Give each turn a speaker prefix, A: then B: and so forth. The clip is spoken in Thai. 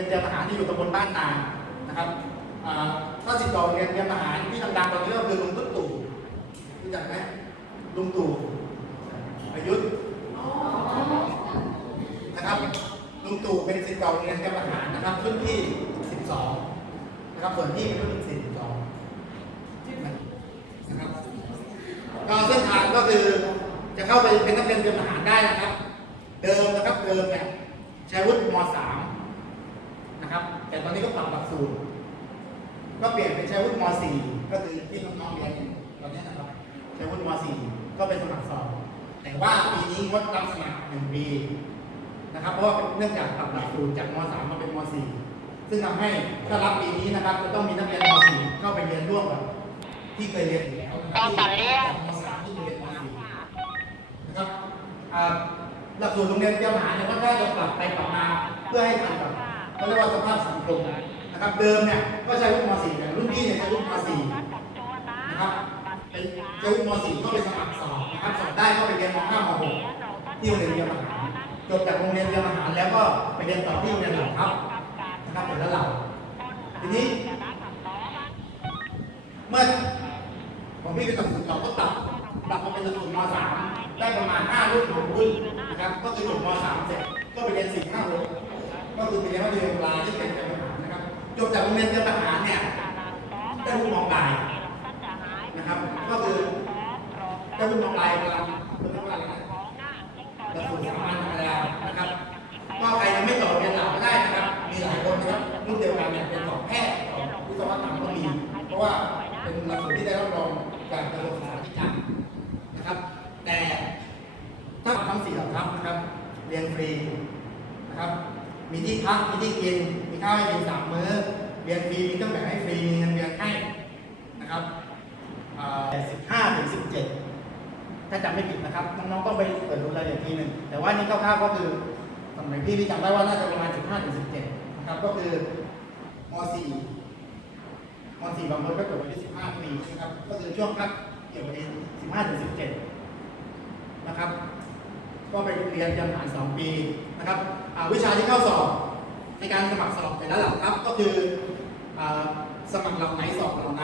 A: รียนเตรียมทหารที่อยู่ตำบลบ้านตานะครับถ้าสิบต่อโรงเรียนเตรียมทหารที่ดังๆตอนนี้ก็คือลุงตุ๊กตู่รู้จักไหมลุงตู่ประยุทธ์นะครับลุงตู่เป็นสิบต่อโรงเรียนเตรียมทหารนะครับรุ่นที่สิบสองนะครับส่วนที่เป็นรุ่นที่สิบสองนะครับก็เส้นทางก็คือจะเข้าไปเป็นนักเรียนเตรียมทหารได้นะครับ เดิมนะครับเดิมเนี่ยใช้วุฒิม .3 นะครับ แต่ตอนนี้ก็ปรับหลักสูตร ก็เปลี่ยนเป็นใช้วุฒิม .4 ก็คือที่น้องๆเรียนอยู่ตอนนี้นะครับ ใช้วุฒิม .4 ก็เป็นสมัครสอบ แต่ว่าปีนี้งดรับสมัครหนึ่งปีนะครับ เพราะว่าเนื่องจากปรับหลักสูตรจากม .3 มาเป็นม .4 ซึ่งทำให้ถ้ารับปีนี้นะครับ จะต้องมีนักเรียนม .4 เข้าไปเรียนร่วมกับที่เคยเรียนอยู่แล้วนะครับที่จากม .3 ที่เรียนม .4 นะครับอ่าหลักสูตรโรงเรียนเตรียมทหารเนี่ยก็ได้จะปรับไปปรับมาเพื่อให้ทันกับ เขาเรียกว่าสภาพสังคมนะครับเดิมเนี่ยก็ใช้รุ่นม .4 แต่รุ่นพี่เนี่ยใช้รุ่นม .4 นะครับเป็นใช้รุ่นม .4 ก็ไปสมัครสอบนะครับสอบได้ก็ไปเรียนม .5 ม .6 ที่โรงเรียนเตรียมทหารจบจากโรงเรียนเตรียมทหารแล้วก็ไปเรียนต่อที่โรงเรียนหล่าทัพนะครับแต่ละเหล่าทีนี้ เมื่อผมพี่เป็นตัดสินเราก็ปรับปรับมาเป็นตัดสินม .3 ได้ประมาณ5รุ่น6รุ่นนะครับก็คือจบม .3 เสร็จก็ไปเรียน4 5รุ่น ก็คือไปเรียนมัธยมปลายที่เป็นเตรียมทหารนะครับจบจากโรงเรียนเตรียมทหารเนี่ยได้รุ่นมปลายนะครับ ก็คือได้รุ่นมปลายกำลังเรียกว่าอะไรนะหลักสูตรสามัญธรรมดานะครับก็ใครยังไม่ต่อเรียนหลักไม่ได้นะครับ มีหลายคนนะครับรุ่นเดียวกันเนี่ยเป็นสอบแพทย์สอบวิศวกรรมก็มีเพราะว่าเป็นหลักสูตรที่ได้รับรองจากกระทรวงศึกษาธิการนะครับ แต่ถ้าทั้งสี่หล่าทัพนะครับ เรียนฟรีนะครับ มีที่พัก มีที่กิน มีข้าวให้กินสามมื้อ เรียนฟรี มีเครื่องแบบให้ฟรี มีเงินเดือนให้นะครับสิบห้าถึงสิบเจ็ดถ้าจำไม่ผิดนะครับ น้องๆต้องไปเปิดดูรายละเอียดทีหนึ่ง แต่ว่านี่คร่าวๆก็คือสมัยพี่ที่จำได้ว่าน่าจะประมาณ15ถึง17นะครับ ก็คือม .4 ม .4 บางคนก็จบวันที่15ปีนะครับ ก็คือช่วงพักเกี่ยวกับ15ถึง17นะครับ ก็ไปเรียนจำหาร2ปีนะครับวิชาที่เข้าสอบในการสมัครสอบแต่ละหลักครับก็คืออสมัครหลักไหนสอบหลักนั้น